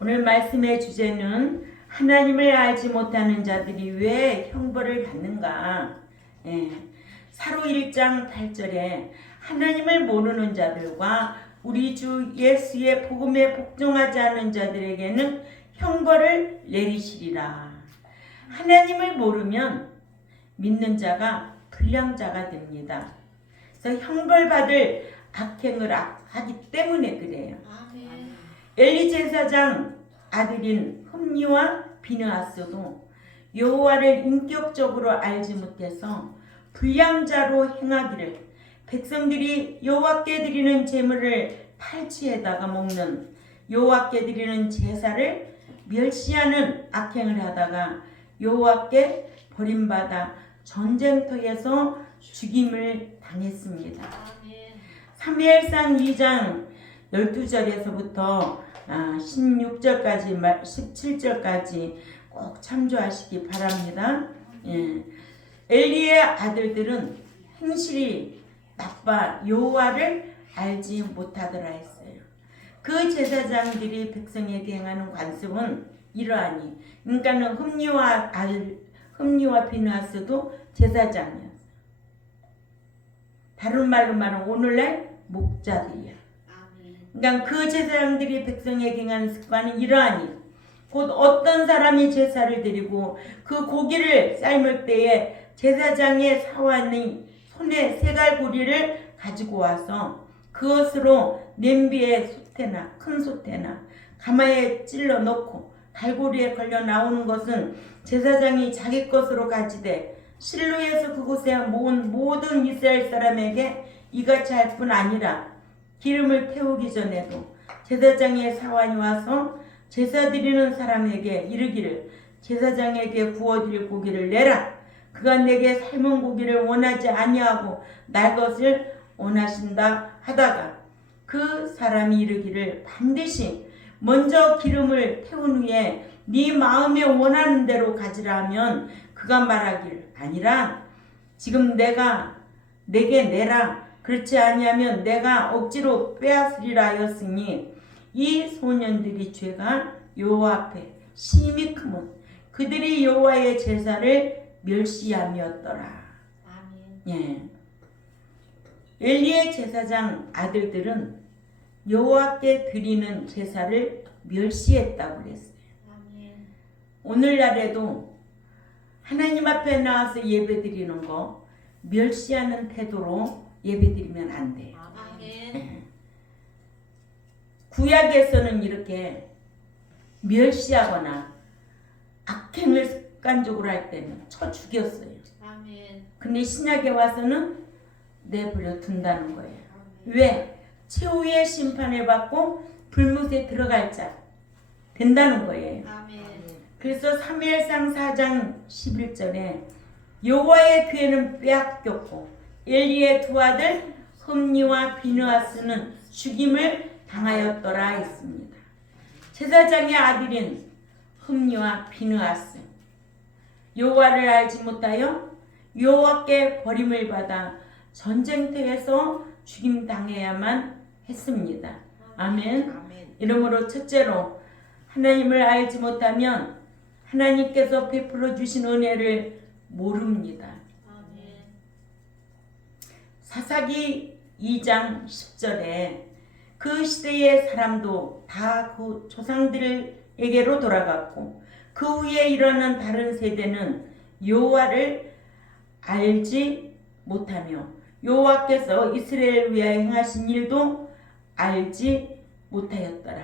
오늘 말씀의 주제는 하나님을 알지 못하는 자들이 왜 형벌을 받는가? 사로 1장 8절에 하나님을 모르는 자들과 우리 주 예수의 복음에 복종하지 않은 자들에게는 형벌을 내리시리라. 하나님을 모르면 믿는 자가 불량자가 됩니다. 그래서 형벌받을 악행을 하기 때문에 그래요. 엘리 제사장 아들인 흠니와 비느하스도 여호와를 인격적으로 알지 못해서 불량자로 행하기를, 백성들이 여호와께 드리는 제물을 탈취해다가 먹는, 여호와께 드리는 제사를 멸시하는 악행을 하다가 여호와께 버림받아 전쟁터에서 죽임을 당했습니다. 사무엘상 2장 12절에서부터 16절까지 17절까지 꼭 참조하시기 바랍니다. 엘리의 아들들은 행실이 나빠 여호와를 알지 못하더라 했어요. 그 제사장들이 백성에게 행하는 관습은 이러하니, 그러니까는 흠니와 비느하스도 제사장이었어요. 다른 말로 말하면 오늘날 목자들이야. 그러니까 그 제사장들이 백성에게 행하는 습관은 이러하니, 곧 어떤 사람이 제사를 드리고 그 고기를 삶을 때에 제사장의 사환의 손에 세갈고리를 가지고 와서 그것으로 냄비에 솥에나 큰 솥에나 가마에 찔러 넣고 갈고리에 걸려 나오는 것은 제사장이 자기 것으로 가지되 실로에서 그곳에 모은 모든 이스라엘 사람에게 이같이 할 뿐 아니라 기름을 태우기 전에도 제사장의 사환이 와서 제사 드리는 사람에게 이르기를, 제사장에게 구워드릴 고기를 내라. 그가 내게 삶은 고기를 원하지 아니하고 날 것을 원하신다 하다가 그 사람이 이르기를, 반드시 먼저 기름을 태운 후에 네 마음에 원하는 대로 가지라 하면 그가 말하기를, 아니라 지금 내게 내라. 그렇지 아니하면 내가 억지로 빼앗으리라 하였으니 이 소년들이 죄가 여호와 앞에 심히 크면 그들이 여호와의 제사를 멸시함이었더라. 엘리의 제사장 아들들은 여호와께 드리는 제사를 멸시했다고 그랬어요. 오늘날에도 하나님 앞에 나와서 예배드리는 거 멸시하는 태도로 예배드리면 안 돼요. 구약에서는 이렇게 멸시하거나 악행을 습관적으로 할 때는 쳐 죽였어요. 근데 신약에 와서는 내버려 둔다는 거예요. 왜? 최후의 심판을 받고 불못에 들어갈 자 된다는 거예요. 그래서 사무엘상 4장 11절에 여호와의 괴는 빼앗겼고 엘리의 두 아들 흠니와 비느하스는 죽임을 당하였더라 했습니다. 제사장의 아들인 흠니와 비느하스, 여호와를 알지 못하여 여호와께 버림을 받아 전쟁터에서 죽임 당해야만 했습니다. 아멘. 이러므로 첫째로 하나님을 알지 못하면 하나님께서 베풀어 주신 은혜를 모릅니다. 사사기 2장 10절에 그 시대의 사람도 다 그 조상들에게로 돌아갔고 그 후에 일어난 다른 세대는 여호와를 알지 못하며 여호와께서 이스라엘을 위하여 행하신 일도 알지 못하였더라.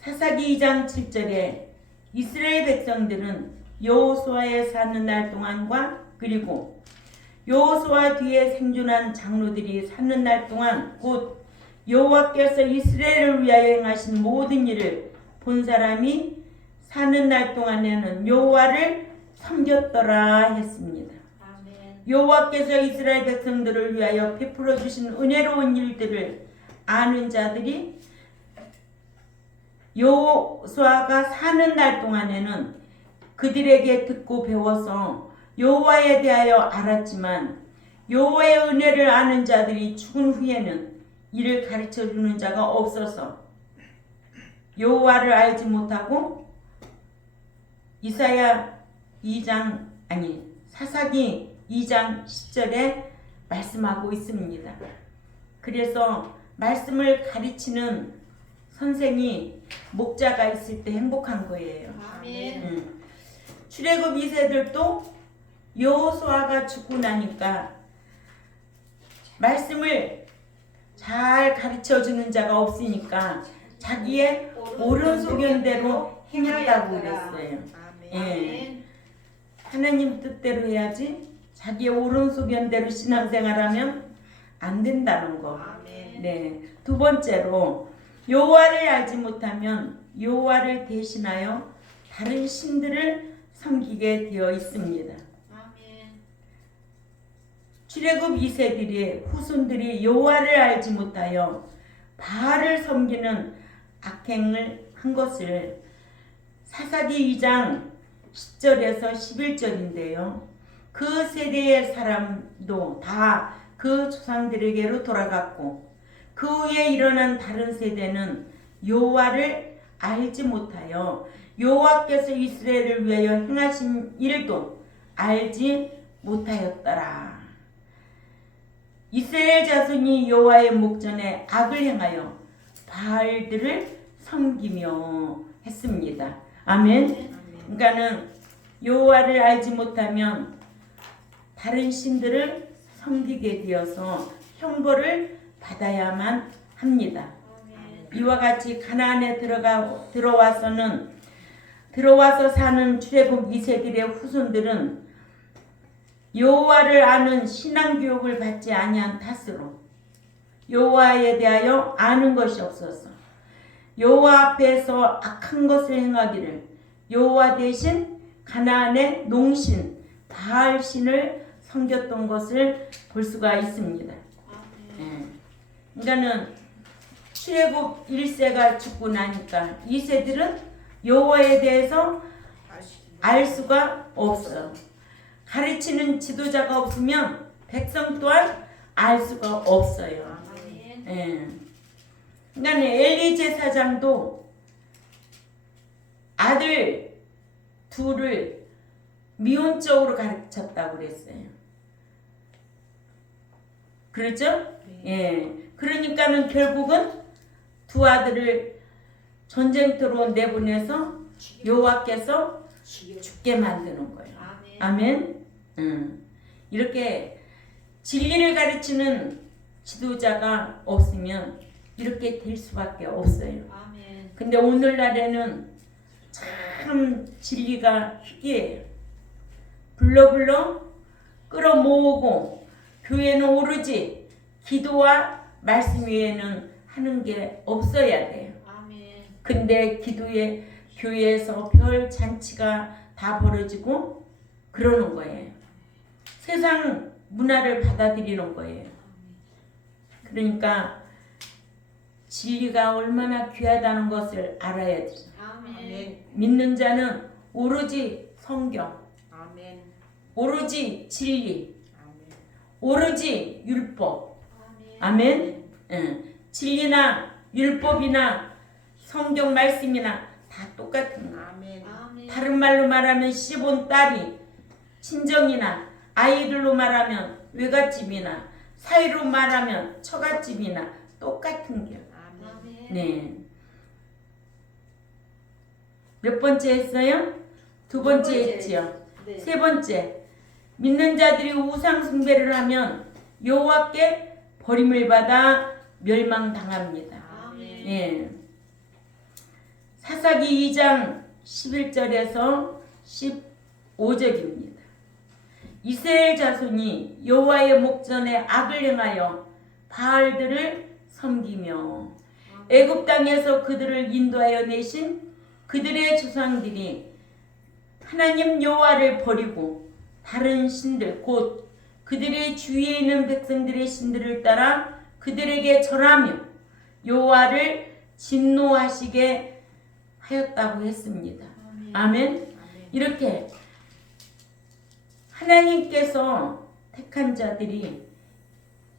사사기 2장 7절에 이스라엘 백성들은 여호수아의 사는 날 동안과 그리고 여호수아 뒤에 생존한 장로들이 사는 날 동안 곧 여호와께서 이스라엘을 위하여 행하신 모든 일을 본 사람이 사는 날 동안에는 여호와를 섬겼더라 했습니다. 여호와께서 이스라엘 백성들을 위하여 베풀어 주신 은혜로운 일들을 아는 자들이 여호수아가 사는 날 동안에는 그들에게 듣고 배워서 여호와에 대하여 알았지만 여호와의 은혜를 아는 자들이 죽은 후에는 이를 가르쳐주는 자가 없어서 여호와를 알지 못하고 이사야 2장 사사기 2장 10절에 말씀하고 있습니다. 그래서 말씀을 가르치는 선생이 목자가 있을 때 행복한 거예요. 아멘. 출애굽 2세들도 여호수아가 죽고 나니까 말씀을 잘 가르쳐 주는 자가 없으니까 자기의 오른소견대로 행했다고 그랬어요. 예. 하나님 뜻대로 해야지 자기의 오른소견대로 신앙생활하면 안 된다는 거. 네. 두 번째로 여호와를 알지 못하면 여호와를 대신하여 다른 신들을 섬기게 되어 있습니다. 출애굽 2세들의 후손들이 여호와를 알지 못하여 바알을 섬기는 악행을 한 것을 사사기 2장 10절에서 11절인데요. 그 세대의 사람도 다 그 조상들에게로 돌아갔고 그 후에 일어난 다른 세대는 여호와를 알지 못하여 여호와께서 이스라엘을 위하여 행하신 일도 알지 못하였더라. 이스라엘 자손이 여호와의 목전에 악을 행하여 바알들을 섬기며 했습니다. 아멘. 그러니까는 여호와를 알지 못하면 다른 신들을 섬기게 되어서 형벌을 받아야만 합니다. 이와 같이 가나안에 들어와서 사는 출애굽 2세들의 후손들은 여호와를 아는 신앙 교육을 받지 아니한 탓으로 여호와에 대하여 아는 것이 없어서 여호와 앞에서 악한 것을 행하기를 여호와 대신 가나안의 농신 바알신을 섬겼던 것을 볼 수가 있습니다. 그러니까는 출애굽 1세가 죽고 나니까 2세들은 여호와에 대해서 알 수가 없어요. 가르치는 지도자가 없으면 백성 또한 알 수가 없어요. 그러니까 엘리 제사장도 아들 둘을 미온적으로 가르쳤다고 그랬어요. 그렇죠? 예. 그러니까는 결국은 두 아들을 전쟁터로 내보내서 여호와께서 죽게 만드는 거예요. 아멘. 이렇게 진리를 가르치는 지도자가 없으면 이렇게 될 수밖에 없어요. 근데 오늘날에는 참 진리가 희귀해요. 불러 끌어모으고 교회는 오로지 기도와 말씀 외에는 하는 게 없어야 돼요. 근데 교회에서 별 잔치가 다 벌어지고 그러는 거예요. 세상 문화를 받아들이는 거예요. 그러니까 진리가 얼마나 귀하다는 것을 알아야 돼요. 믿는 자는 오로지 성경, 오로지 진리, 오로지 율법. 아멘. 진리나 율법이나 성경 말씀이나 다 똑같은 거. 다른 말로 말하면 시본 딸이 친정이나 아이들로 말하면 외갓집이나 사이로 말하면 처갓집이나 똑같은 게. 네. 몇 번째 했어요? 두 번째 했지요. 세 번째, 믿는 자들이 우상 숭배를 하면 여호와께 버림을 받아 멸망당합니다. 예. 사사기 2장 11절에서 15절입니다. 이스라엘 자손이 여호와의 목전에 악을 행하여 바알들을 섬기며 애굽 땅에서 그들을 인도하여 내신 그들의 조상들이 하나님 여호와를 버리고 다른 신들 곧 그들의 주위에 있는 백성들의 신들을 따라 그들에게 절하며 여호와를 진노하시게 하였다고 했습니다. 아멘. 이렇게 하나님께서 택한 자들이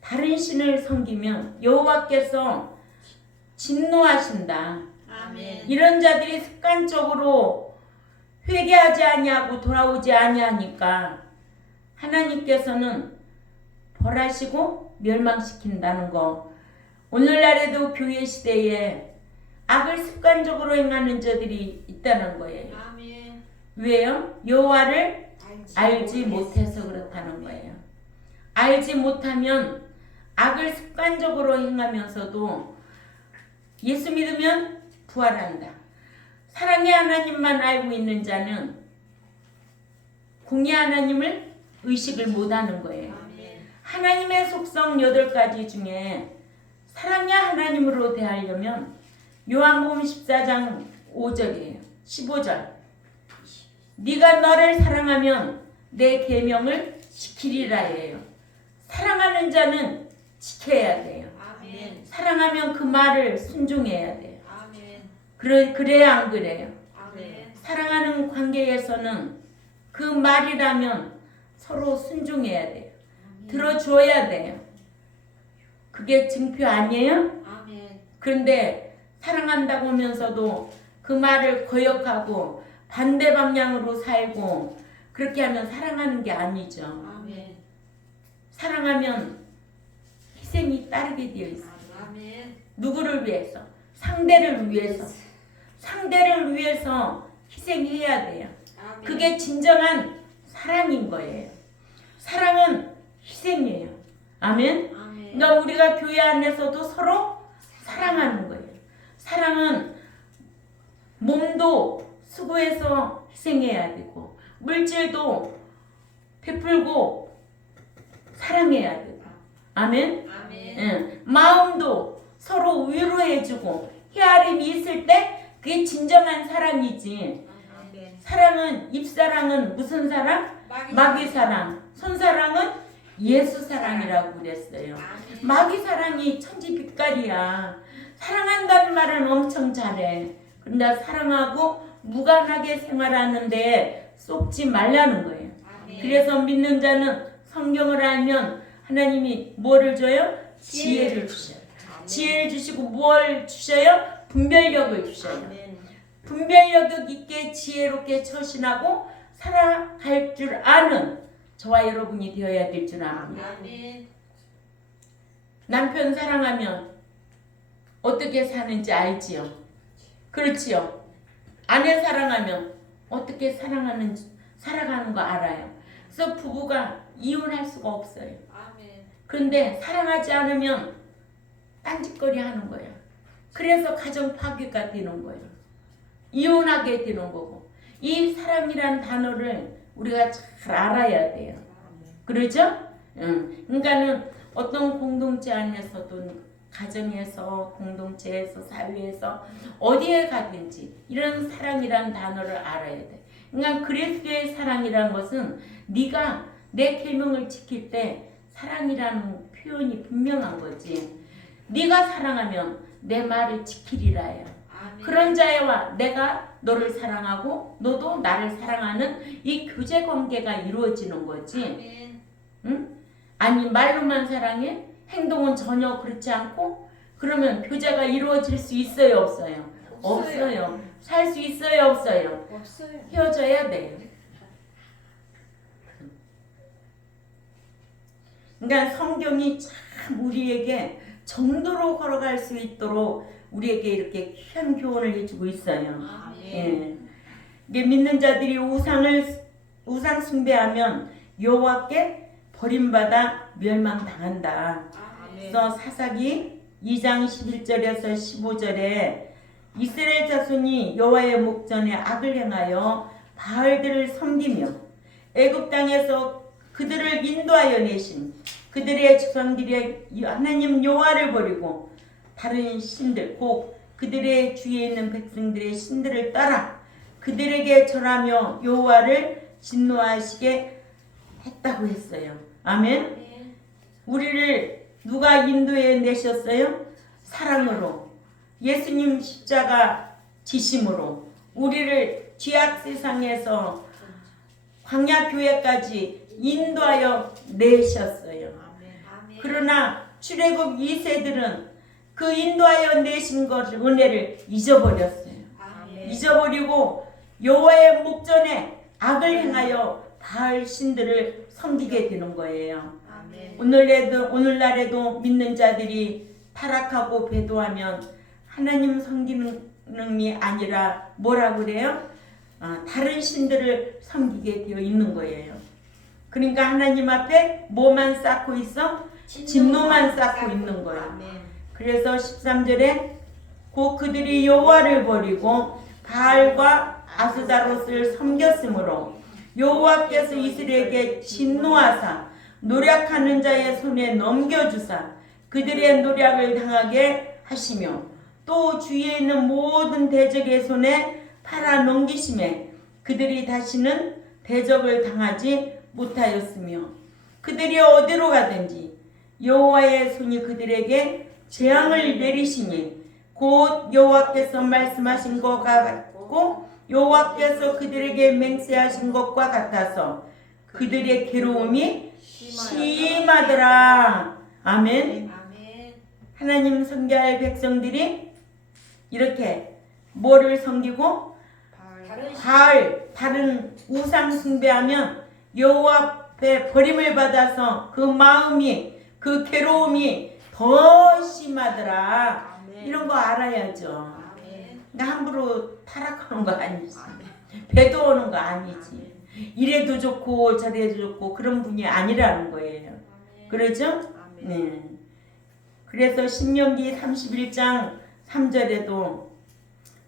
다른 신을 섬기면 여호와께서 진노하신다. 아멘. 이런 자들이 습관적으로 회개하지 아니하고 돌아오지 아니하니까 하나님께서는 벌하시고 멸망시킨다는 거. 오늘날에도 교회 시대에 악을 습관적으로 행하는 자들이 있다는 거예요. 아멘. 왜요? 여호와를 알지 못해서 그렇다는 거예요. 알지 못하면 악을 습관적으로 행하면서도 예수 믿으면 부활한다. 사랑의 하나님만 알고 있는 자는 공의 하나님을 의식을 못하는 거예요. 아멘. 하나님의 속성 8가지 중에 사랑의 하나님으로 대하려면 요한복음 14장 5절이에요. 15절. 네가 너를 사랑하면 내 계명을 지키리라예요. 사랑하는 자는 지켜야 돼요. 아멘. 사랑하면 그 말을 순종해야 돼요. 아멘. 그래야 안 그래요. 아멘. 사랑하는 관계에서는 그 말이라면 서로 순종해야 돼요. 들어줘야 돼요. 그게 증표 아니에요? 아멘. 그런데 사랑한다고 하면서도 그 말을 거역하고 반대 방향으로 살고 그렇게 하면 사랑하는 게 아니죠. 아멘. 사랑하면 희생이 따르게 되어 있어요. 아멘. 누구를 위해서? 상대를 위해서. 상대를 위해서 희생해야 돼요. 아멘. 그게 진정한 사랑인 거예요. 사랑은 희생이에요. 아멘? 아멘. 그러니까 우리가 교회 안에서도 서로 사랑하는 거예요. 사랑은 몸도 수고해서 희생해야 되고 물질도 베풀고 사랑해야 되고 아멘? 아멘. 응. 마음도 서로 위로해주고 헤아림이 있을 때 그게 진정한 사랑이지. 아멘. 사랑은 입사랑은 무슨 사랑? 마귀 사랑. 손사랑은 예수 사랑이라고 그랬어요. 아멘. 마귀 사랑이 천지빛깔이야. 사랑한다는 말은 엄청 잘해. 그런데 사랑하고 무관하게 생활하는데 쏙지 말라는 거예요. 아멘. 그래서 믿는 자는 성경을 알면 하나님이 뭐를 줘요? 지혜를 주셔요. 지혜를 주시고 뭘 주셔요? 분별력을 주셔요. 아멘. 분별력 있게 지혜롭게 처신하고 살아갈 줄 아는 저와 여러분이 되어야 될 줄 압니다. 아멘. 남편 사랑하면 어떻게 사는지 알지요? 그렇지요? 아내 사랑하면 어떻게 살아가는 거 알아요. 그래서 부부가 이혼할 수가 없어요. 아멘. 그런데 사랑하지 않으면 딴짓거리 하는 거예요. 그래서 가정 파괴가 되는 거예요. 이혼하게 되는 거고. 이 사랑이란 단어를 우리가 잘 알아야 돼요. 그러죠? 그러니까는 어떤 공동체 안에서도 가정에서 공동체에서 사회에서 어디에 가든지 이런 사랑이란 단어를 알아야 돼. 그러니까 그리스도의 사랑이란 것은 네가 내 계명을 지킬 때 사랑이라는 표현이 분명한 거지. 네가 사랑하면 내 말을 지키리라요. 아멘. 그런 자와 내가 너를 사랑하고 너도 나를 사랑하는 이 교제 관계가 이루어지는 거지. 아멘. 응? 아니 말로만 사랑해? 행동은 전혀 그렇지 않고? 그러면 교제가 이루어질 수 있어요 없어요? 없어요. 살 수 있어요 없어요? 없어요. 헤어져야 돼요. 그러니까 성경이 참 우리에게 정도로 걸어갈 수 있도록 우리에게 이렇게 귀한 교훈을 해주고 있어요. 아멘. 예. 이게 믿는 자들이 우상 숭배하면 여호와께 버림받아 멸망당한다. 아멘. 그래서 사사기 2장 11절에서 15절에 이스라엘 자손이 여호와의 목전에 악을 행하여 바알들을 섬기며 애굽 땅에서 그들을 인도하여 내신 그들의 조상들이 하나님 여호와를 버리고 다른 신들 곧 그들의 주위에 있는 백성들의 신들을 따라 그들에게 절하며 여호와를 진노하시게 했다고 했어요. 아멘. 아멘. 우리를 누가 인도해 내셨어요? 사랑으로. 예수님 십자가 지심으로 우리를 죄악 세상에서 광야 교회까지 인도하여 내셨어요. 아멘. 그러나 출애굽 2세들은 그 인도하여 내신 것을 은혜를 잊어버렸어요. 아멘. 잊어버리고 여호와의 목전에 악을 행하여 바알 신들을 섬기게 되는 거예요. 아멘. 오늘날에도 믿는 자들이 타락하고 배도하면 하나님 섬기는 게 아니라 뭐라 그래요? 다른 신들을 섬기게 되어 있는 거예요. 그러니까 하나님 앞에 뭐만 쌓고 있어? 진노만 쌓고 있는 거예요. 아멘. 그래서 13절에 곧 그들이 여호와를 버리고 바알과 아스다롯을 섬겼으므로 여호와께서 이스라엘에게 진노하사 노략하는 자의 손에 넘겨주사 그들의 노략을 당하게 하시며 또 주위에 있는 모든 대적의 손에 팔아 넘기심에 그들이 다시는 대적을 당하지 못하였으며 그들이 어디로 가든지 여호와의 손이 그들에게 재앙을 내리시니 곧 여호와께서 말씀하신 것 같고 여호와께서 그들에게 맹세하신 것과 같아서 그들의 괴로움이 심하더라. 아멘. 아멘. 하나님 섬겨할 백성들이 이렇게 뭐를 섬기고 다른 우상 숭배하면 여호와 앞에 버림을 받아서 그 마음이 그 괴로움이 더 심하더라. 아멘. 이런 거 알아야죠. 아멘. 그러니까 함부로 타락하는 거 아니지. 배도 오는 거 아니지. 이래도 좋고 저래도 좋고 그런 분이 아니라는 거예요. 그러죠? 네. 그래서 신명기 31장 3절에도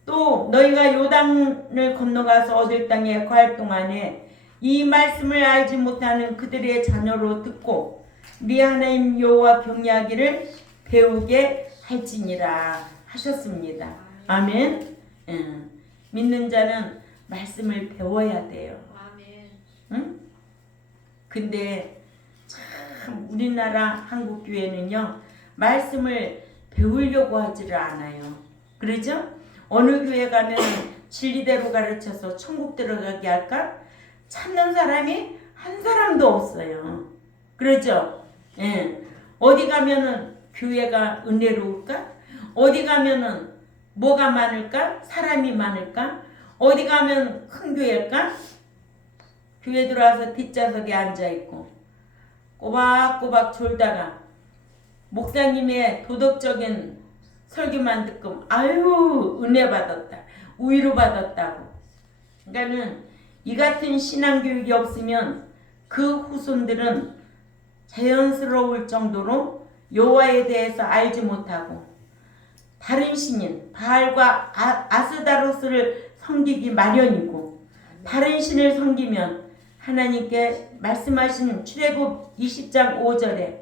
또 너희가 요단을 건너가서 얻을 땅에 거할 동안에 이 말씀을 알지 못하는 그들의 자녀로 듣고 네 하나님 여호와 경외하기를 배우게 할지니라 하셨습니다. 아멘. 믿는 자는 말씀을 배워야 돼요. 아멘. 응? 근데 참 우리나라 한국 교회는요 말씀을 배우려고 하지를 않아요. 그러죠? 어느 교회 가면 진리대로 가르쳐서 천국 들어가게 할까? 찾는 사람이 한 사람도 없어요. 그러죠? 예. 어디 가면은 교회가 은혜로울까? 어디 가면은 뭐가 많을까? 사람이 많을까? 어디 가면 큰 교회일까? 교회 들어와서 뒷좌석에 앉아있고 꼬박꼬박 졸다가 목사님의 도덕적인 설교만 듣고 아유 은혜 받았다 위로 받았다고. 그러니까는 이 같은 신앙교육이 없으면 그 후손들은 자연스러울 정도로 여호와에 대해서 알지 못하고 다른 신인 바알과 아스다로스를 섬기기 마련이고 다른 신을 섬기면 하나님께 말씀하신 출애굽 20장 5절에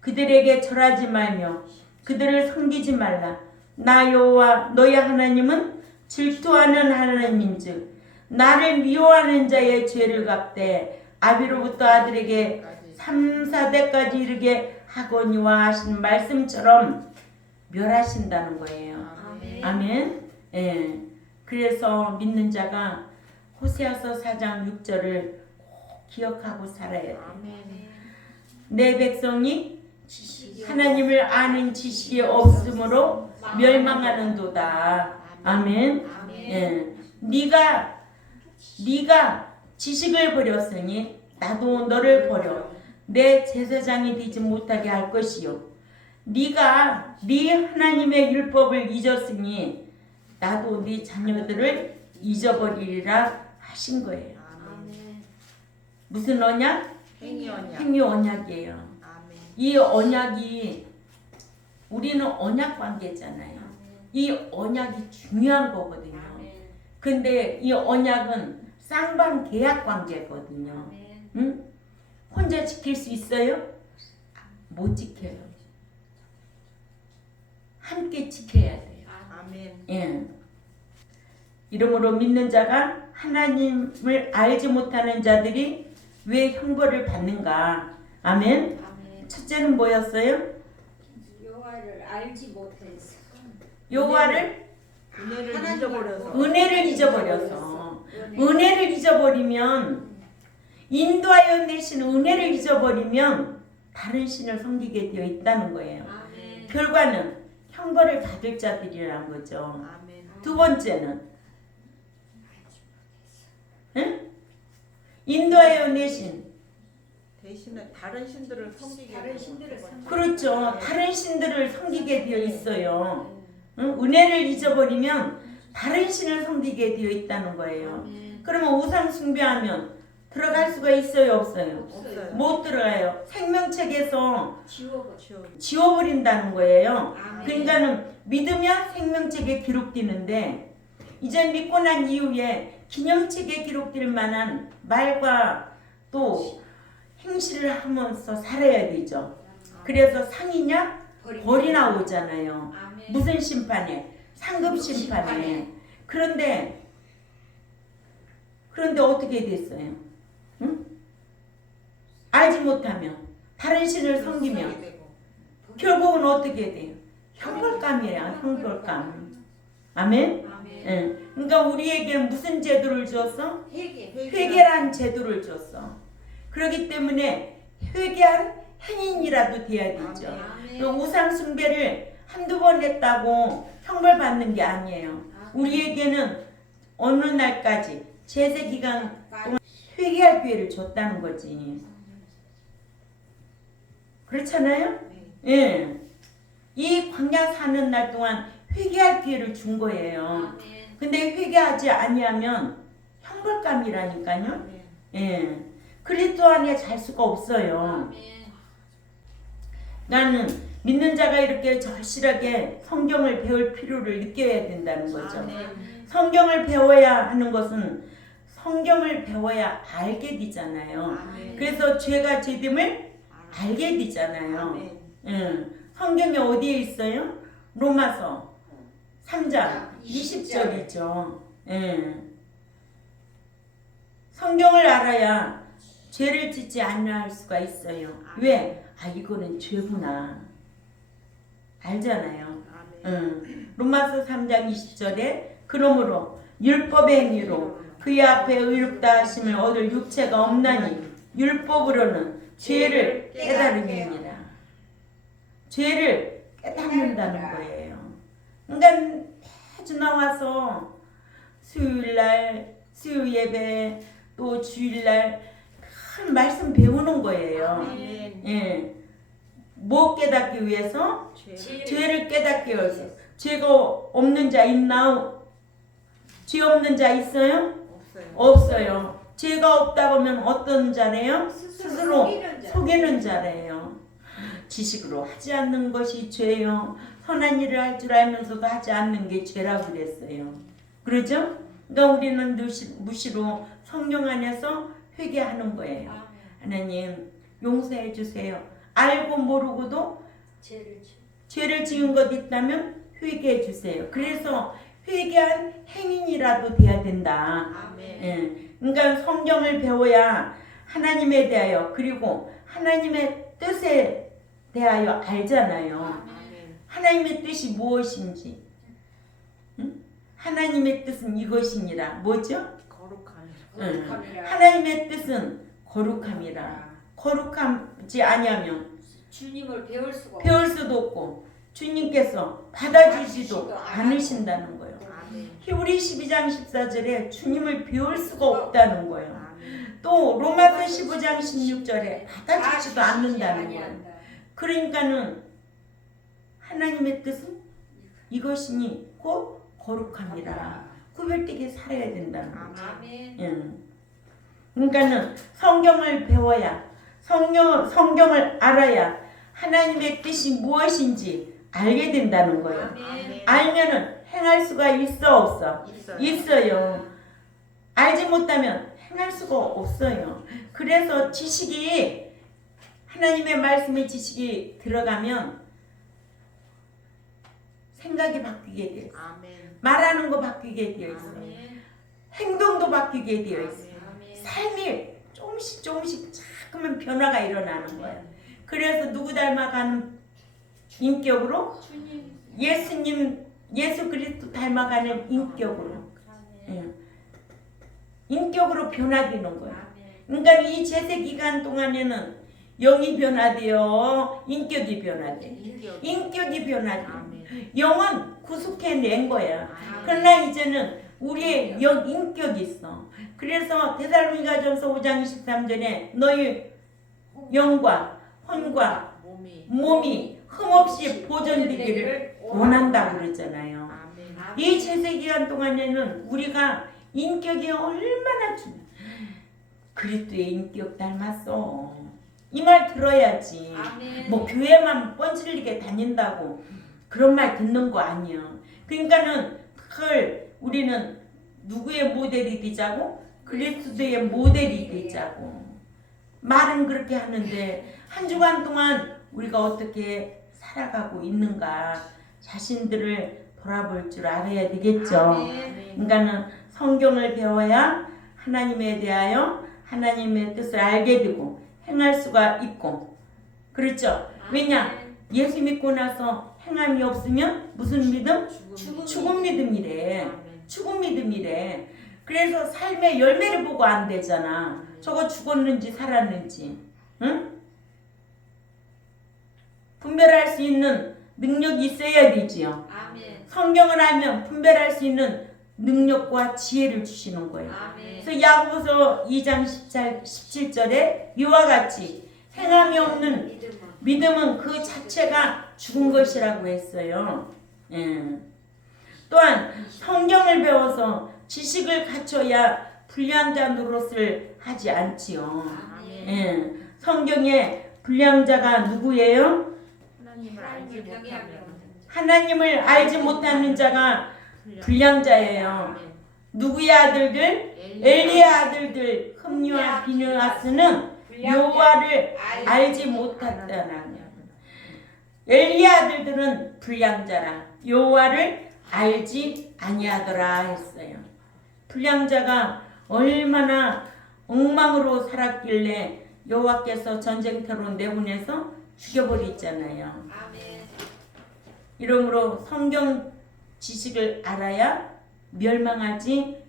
그들에게 절하지 말며 그들을 섬기지 말라. 나 여호와 너희 하나님은 질투하는 하나님인즉 나를 미워하는 자의 죄를 갚되 아비로부터 아들에게 3, 4대까지 이르게 하거니와 하신 말씀처럼 멸하신다는 거예요. 아멘. 아멘. 예. 그래서 믿는 자가 호세아서 4장 6절을 꼭 기억하고 살아야 돼요. 아멘. 내 백성이 하나님을 아는 지식이 없으므로 멸망하는도다. 아멘. 예. 네가 지식을 버렸으니 나도 너를 버려 내 제사장이 되지 못하게 할 것이요. 네가 네 하나님의 율법을 잊었으니 나도 네 자녀들을 잊어버리리라 하신 거예요. 아멘. 무슨 언약? 행위 언약. 행위 언약이에요. 아멘. 이 언약이 우리는 언약 관계잖아요. 이 언약이 중요한 거거든요. 아멘. 근데 이 언약은 쌍방 계약 관계거든요. 아멘. 응? 혼자 지킬 수 있어요? 못 지켜요. 함께 지켜야 돼요. 아멘. 예. 이러므로 믿는 자가 하나님을 알지 못하는 자들이 왜 형벌을 받는가? 아멘. 아멘. 첫째는 뭐였어요? 여호와를 알지 못해서 여호와를 은혜를 잊어버려서. 은혜를 잊어버려서 은혜를 잊어버리면 인도하여 내신 은혜를 잊어버리면 다른 신을 섬기게 되어 있다는 거예요. 아멘. 결과는 형벌을 받을 자들이란 거죠. 아멘. 두 번째는 응? 인도하여 내신 대신에 다른 신들을 섬기게 다른 되고 신들을 두 번째. 그렇죠. 다른 신들을 섬기게 되어 있어요. 응? 은혜를 잊어버리면 다른 신을 섬기게 되어 있다는 거예요. 그러면 우상 숭배하면 들어갈 수가 있어요, 없어요? 없어요. 못 들어가요. 생명책에서 지워버려. 지워버린다는 거예요. 아멘. 그러니까는 믿으면 생명책에 기록되는데 이제 믿고 난 이후에 기념책에 기록될 만한 말과 또 행실을 하면서 살아야 되죠. 그래서 상이냐 벌이 나오잖아요. 아멘. 무슨 심판에? 상급 심판에. 그런데 어떻게 됐어요? 응? 알지 못하면 다른 신을 섬기면 섬기게 되고. 결국은 어떻게 돼요? 형벌감이에요. 형벌감. 아멘? 아멘. 예. 그러니까 우리에게는 무슨 제도를 줬어? 회개. 회개란 제도를 줬어. 그렇기 때문에 회개한 행인이라도 돼야 되죠. 아멘. 그 우상 숭배를 한두 번 했다고 형벌 받는 게 아니에요. 우리에게는 어느 날까지 제세 기간 동안 회개할 기회를 줬다는 거지. 그렇잖아요? 네. 예. 이 광야 사는 날 동안 회개할 기회를 준 거예요. 아멘. 근데 회개하지 아니하면 형벌감이라니까요. 아멘. 예. 그리스도 안에 잘 수가 없어요. 아멘. 나는 믿는 자가 이렇게 절실하게 성경을 배울 필요를 느껴야 된다는 거죠. 아멘. 성경을 배워야 하는 것은 성경을 배워야 알게 되잖아요. 아멘. 그래서 죄가 죄됨을 알게 되잖아요. 아멘. 예. 성경이 어디에 있어요? 로마서 3장 20절이죠. 예. 성경을 알아야 죄를 짓지 않을 수가 있어요. 왜? 아, 이거는 죄구나. 알잖아요. 아멘. 로마서 3장 20절에 그러므로 율법의 행위로 그의 앞에 의롭다 하심을 얻을 육체가 없나니 율법으로는 죄를 깨달음이니라. 죄를 깨닫는다는 거예요. 그러니까 매주 나와서 수요일날 수요 예배 또 주일날 큰 말씀 배우는 거예요. 아멘. 예. 뭐 깨닫기 위해서? 죄. 죄를 깨닫기 위해서. 죄가 없는 자 있나? 죄 없는 자 있어요? 없어요. 없어요. 죄가 없다고 하면 어떤 자래요? 스스로 자. 속이는 자래요. 지식으로 하지 않는 것이 죄요. 선한 일을 할 줄 알면서도 하지 않는 게 죄라고 그랬어요. 그러죠? 그러니까 우리는 무시로 성령 안에서 회개하는 거예요. 아멘. 하나님 용서해 주세요. 알고 모르고도 죄를 지. 죄를 지은 것 있다면 회개해 주세요. 그래서 회개한 행인이라도 돼야 된다. 아멘. 예. 그러니까 성경을 배워야 하나님에 대하여 그리고 하나님의 뜻에 대하여 알잖아요. 아멘. 하나님의 뜻이 무엇인지. 응? 하나님의 뜻은 이것이니라. 뭐죠? 거룩함이라. 거룩함이라. 하나님의 뜻은 거룩함이라. 거룩하지 아니하면 주님을 배울 수가 배울 수도 없고 주님께서 받아주지도 않으신다는 거예요. 아멘. 히브리 12장 14절에 주님을 배울 수가 없다는 거예요. 아멘. 또 로마서 15장 16절에 받아주지도 않는다는 거예요. 그러니까는 하나님의 뜻은 이것이니 곧 거룩함이라. 구별되게 살아야 된다는 거예요. 아멘. 예. 그러니까는 성경을 배워야 성경을 알아야 하나님의 뜻이 무엇인지 알게 된다는 거예요. 아멘. 알면은 행할 수가 있어 없어? 있어요. 있어요. 알지 못하면 행할 수가 없어요. 그래서 지식이 하나님의 말씀의 지식이 들어가면 생각이 바뀌게 돼요. 아멘. 말하는 거 바뀌게 되어 있어요. 아멘. 행동도 바뀌게 되어 있어요. 아멘. 삶이 조금씩 자꾸만 변화가 일어나는 거예요. 그래서 누구 닮아가는 인격으로? 주님. 예수 그리스도 닮아가는 인격으로. 아멘. 예. 인격으로 변화되는 거예요. 아멘. 그러니까 이 제세 기간 동안에는 영이 변화되어 인격이 변화돼. 인격. 인격이 변화돼. 아멘. 영은 구속해낸 거야. 아멘. 그러나 이제는 우리의 영 인격이 있어. 그래서 데살로니가전서 5장 23절에 너희 영과 혼과 몸이 흠없이 보존되기를 원한다고 그러잖아요. 아멘. 이 제세 기간 동안에는 우리가 인격이 얼마나 그리스도의 인격 닮았어. 이 말 들어야지. 아멘. 뭐 교회만 뻔질리게 다닌다고 그런 말 듣는 거 아니야. 그러니까는 그걸 우리는 누구의 모델이 되자고? 그리스도의 모델이 되자고. 말은 그렇게 하는데 한 주간 동안 우리가 어떻게 살아가고 있는가 자신들을 돌아볼 줄 알아야 되겠죠. 아멘. 그러니까는 성경을 배워야 하나님에 대하여 하나님의 뜻을 알게 되고 행할 수가 있고 그렇죠. 왜냐? 예수 믿고 나서 행함이 없으면 무슨 믿음? 죽은 믿음이래. 아멘. 죽은 믿음이래. 그래서 삶의 열매를 보고 안 되잖아. 저거 죽었는지 살았는지. 응? 분별할 수 있는 능력이 있어야 되지요. 아멘. 성경을 알면 분별할 수 있는 능력과 지혜를 주시는 거예요. 아멘. 그래서 야고보서 2장 17절에 이와 같이 행함이 없는 믿음은 그 자체가 죽은 것이라고 했어요. 또한 성경을 배워서 지식을 갖춰야 불량자 노릇을 하지 않지요. 아멘. 성경의 불량자가 누구예요? 하나님을 알지 못하면 하나님을 알지 못하는 자가 불량자예요. 누구의 아들들? 엘리의 아들들 흠니와 비느하스는 여호와를 알지 못했다는. 엘리의 아들들은 불량자라 여호와를 알지 아니하더라 했어요. 불량자가 얼마나 엉망으로 살았길래 여호와께서 전쟁터로 내보내서 죽여버렸잖아요. 아멘. 이러므로 성경 지식을 알아야 멸망하지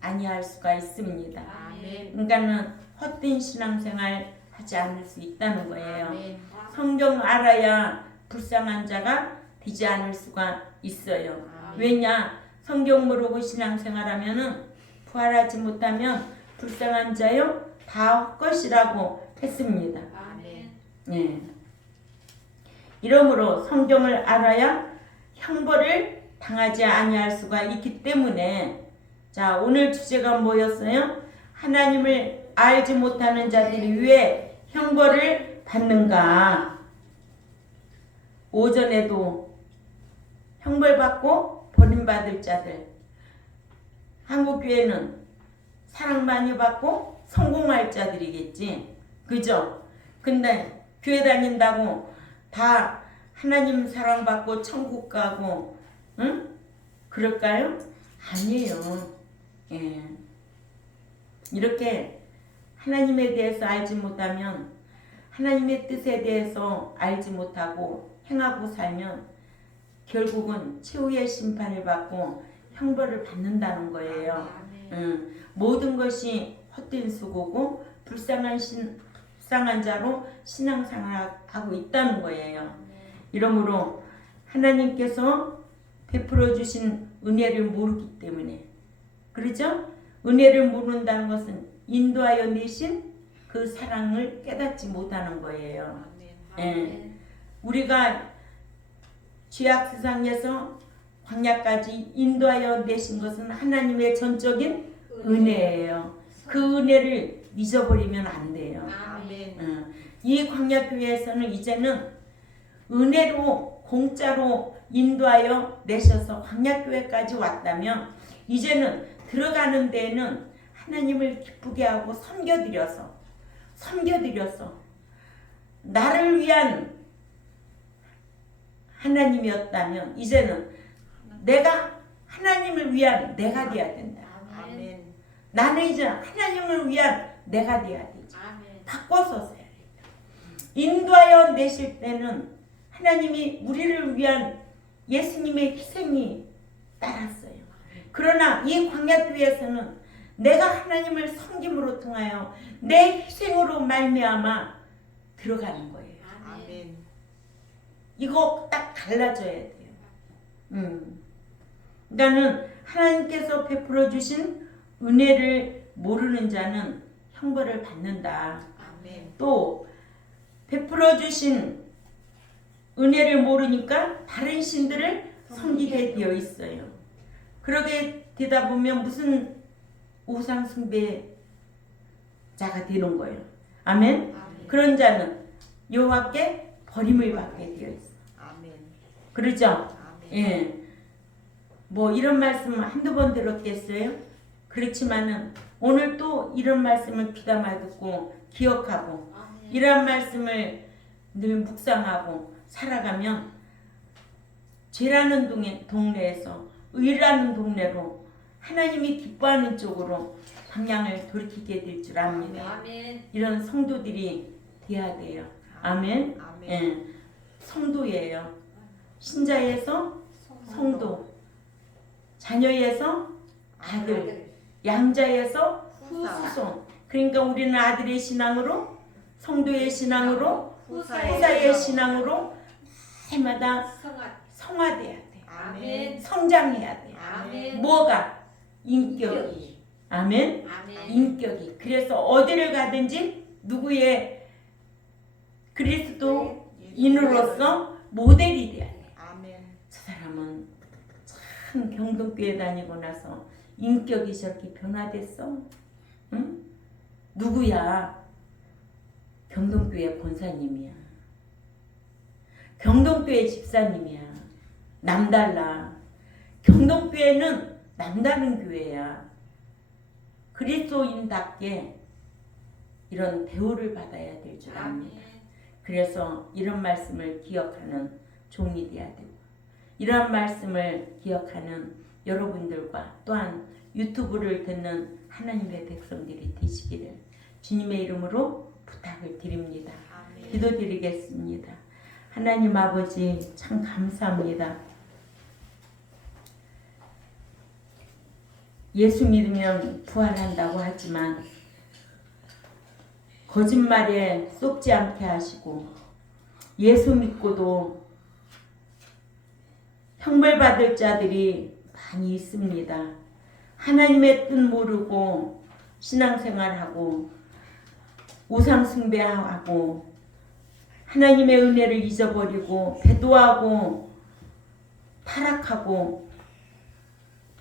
아니할 수가 있습니다. 아멘. 그러니까는 헛된 신앙생활 하지 않을 수 있다는 거예요. 아멘. 성경 알아야 불쌍한 자가 되지 않을 수가 있어요. 왜냐? 성경 모르고 신앙생활하면은 부활하지 못하면 불쌍한 자요 다 헛것이라고 했습니다. 아멘. 예. 이러므로 성경을 알아야 형벌을 당하지 아니할 수가 있기 때문에 자 오늘 주제가 뭐였어요? 하나님을 알지 못하는 자들이 왜 형벌을 받는가? 오전에도 형벌받고 버림받을 자들 한국교회는 사랑 많이 받고 성공할 자들이겠지. 그죠? 근데 교회 다닌다고 다 하나님 사랑받고 천국 가고 응? 그럴까요? 아니에요. 예. 이렇게 하나님에 대해서 알지 못하면 하나님의 뜻에 대해서 알지 못하고 행하고 살면 결국은 최후의 심판을 받고 형벌을 받는다는 거예요. 모든 것이 헛된 수고고 불쌍한 자로 신앙생활하고 있다는 거예요. 이러므로 하나님께서 베풀어 주신 은혜를 모르기 때문에 그렇죠? 은혜를 모른다는 것은 인도하여 내신 그 사랑을 깨닫지 못하는 거예요. 예. 우리가 죄악 세상에서 광야까지 인도하여 내신 것은 하나님의 전적인 은혜예요. 그 은혜를 잊어버리면 안 돼요. 아멘. 이 광야교회에서는 이제는 은혜로 공짜로 인도하여 내셔서 광야교회까지 왔다면 이제는 들어가는 데에는 하나님을 기쁘게 하고 섬겨드려서 나를 위한 하나님이었다면 이제는 내가 하나님을 위한 내가 돼야 된다. 아멘. 나는 이제 하나님을 위한 내가 돼야 되지. 아멘. 바꿔서 써야 된다. 인도하여 내실 때는 하나님이 우리를 위한 예수님의 희생이 따랐어요. 그러나 이 광야교회에서는 내가 하나님을 섬김으로 통하여 내 희생으로 말미암아 들어가는 거예요. 아멘. 이거 딱 갈라져야 돼요. 그러니까는 하나님께서 베풀어 주신 은혜를 모르는 자는 형벌을 받는다. 아멘. 또 베풀어 주신 은혜를 모르니까 다른 신들을 섬기게 되어 있어요. 그러게 되다 보면 무슨 우상 숭배자가 되는 거예요. 아멘. 아멘. 그런 자는 여호와께 버림을 받게 되어 있어. 아멘. 그러죠? 아멘. 예. 뭐 이런 말씀 한두 번 들었겠어요? 그렇지만은 오늘 또 이런 말씀을 귀담아 듣고 기억하고 이런 말씀을 늘 묵상하고 살아가면 죄라는 동네에서 의라는 동네로 하나님이 기뻐하는 쪽으로 방향을 돌이키게 될 줄 압니다. 아멘. 이런 성도들이 돼야 돼요. 아멘. 아멘. 예. 성도예요. 신자에서 성도, 자녀에서 아들, 양자에서 후손. 그러니까 우리는 아들의 신앙으로, 성도의 신앙으로, 후사의 신앙으로 해마다 성화돼야 돼. 아멘. 성장해야 돼. 아멘. 뭐가? 인격이. 아멘. 아멘. 인격이. 그래서 어디를 가든지 누구의 그리스도인으로서 모델이 돼야 돼. 아멘. 저 사람은 참 경동교회 다니고 나서 인격이 저렇게 변화됐어? 응? 누구야? 경동교회 권사님이야. 경동교회 집사님이야. 남달라. 경동교회는 남다른 교회야. 그리스도인답게 이런 대우를 받아야 될 줄 압니다. 그래서 이런 말씀을 기억하는 종이 돼야 되고 이런 말씀을 기억하는 여러분들과 또한 유튜브를 듣는 하나님의 백성들이 되시기를 주님의 이름으로 부탁을 드립니다. 아멘. 기도드리겠습니다. 하나님 아버지 참 감사합니다. 예수 믿으면 부활한다고 하지만 거짓말에 쏙지 않게 하시고 예수 믿고도 형벌받을 자들이 많이 있습니다. 하나님의 뜻 모르고 신앙생활하고 우상 숭배하고 하나님의 은혜를 잊어버리고 배도하고 타락하고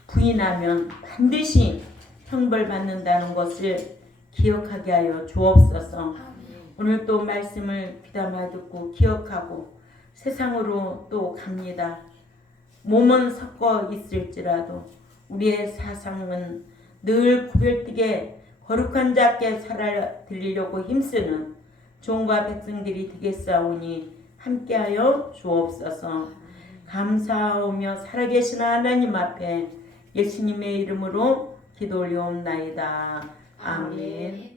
부인하면 반드시 형벌받는다는 것을 기억하게 하여 주옵소서. 오늘 또 말씀을 귀담아 듣고 기억하고 세상으로 또 갑니다. 몸은 섞어 있을지라도 우리의 사상은 늘 구별되게 거룩한 자께 살아 드리려고 힘쓰는 종과 백성들이 되겠사오니 함께하여 주옵소서. 감사하며 살아계신 하나님 앞에 예수님의 이름으로 기도 올려옵나이다. 아멘.